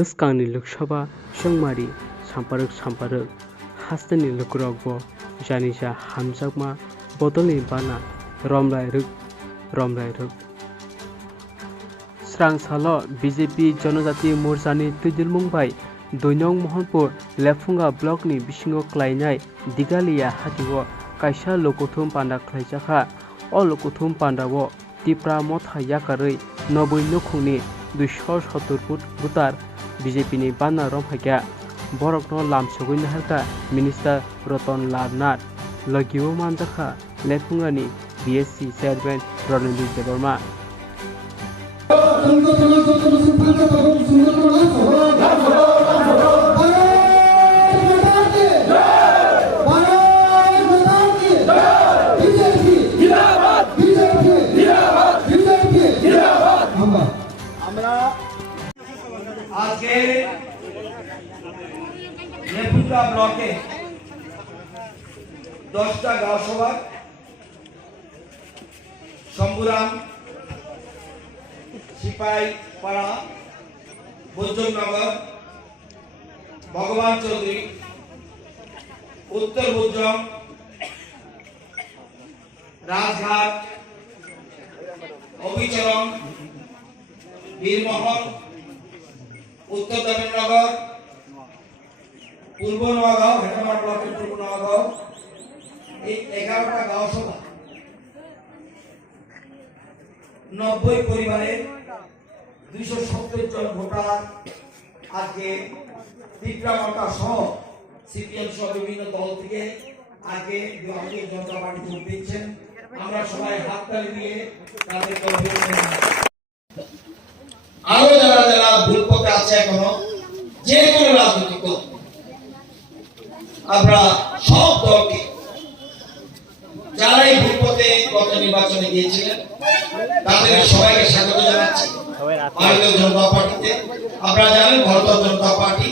Bwskangni Loksaha Songmari Samparok Hastani Lokrokbo Janisa Hamjakma Bodolni Bana Romkha Srangsalo Bjp Janajati Morchani Twijilmung bai Doinong Mohanpur Lefunga Blockni bisingo klainai Dighalia Hatio Kaisa Lokothum Panda Khwlaijakha O Lokothum Pandao Tipra Motha Yakarwi 90 Nukhungni 270 foot गुतार BJP ni Bana Romkha Borokno Lomsokgwi Naharkha Minister Ratan Lal Nath Logiwo Manjakha Lefunga ni BSC Chairman Ranabir Debbarma আজকে লেফুঙ্গা ব্লকে 10টা গাঁও সভা শম্ভুরাম সিপাই পাড়া বৈজনগর ভগবান চৌধুরী উত্তর বুজম রাজঘাট অভিচরণ বীরমহল उत्तर देवेंद्रनगर पूर्व नवागांव हेटामार ब्लॉकेर पूर्व नवागांव 11টা गाँव सभा 90 परिवारेर 270 जन भोटार आज के टिप्रा मथा सह सीपीएम सह विभिन्न दल থেকে আজকে ভারতীয় জনতা পার্টি যোগ দিচ্ছেন আমরা সবাই হাততালি দিয়ে তাদেরকে অভিনন্দন জানাই আরো যারা ভুল পথে আছে এখনো যে কোনো রাজনৈতিক দল আমরা সব দলকে যারাই ভুল পথে গত নির্বাচনে গিয়েছিলেন তাদের সবাইকে স্বাগত জানাচ্ছি ভারতীয় জনতা পার্টিতে। আপনারা জানেন ভারতীয় জনতা পার্টি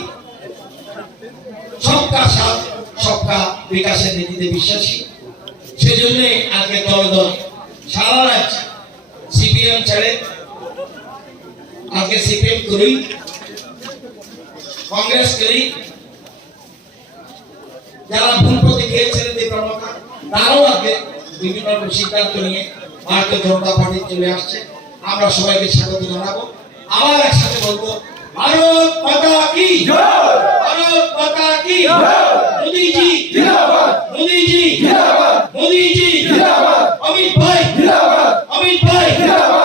সবকা সাথ সবকা বিকাশের নীতিতে বিশ্বাসী, সেজন্য আজকে দল সারা রাজ্যে সিপিএম ছেড়ে আজকে সিপিএম করি, কংগ্রেস করি, যারা ভুল পথে গিয়েছিলেন তারাও আজকে বিভিন্ন রকম সিদ্ধান্ত নিয়ে ভারতীয় জনতা পার্টি চলে আসছে। আমরা সবাইকে স্বাগত জানাবো। আবার একসাথে বলবো ভারত মাতা কি জয়, ভারত মাতা কি জয়, মোদিজি জিন্দাবাদ, মোদিজি জিন্দাবাদ, মোদিজি জিন্দাবাদ, অমিত ভাই জিন্দাবাদ, অমিত ভাই জিন্দাবাদ।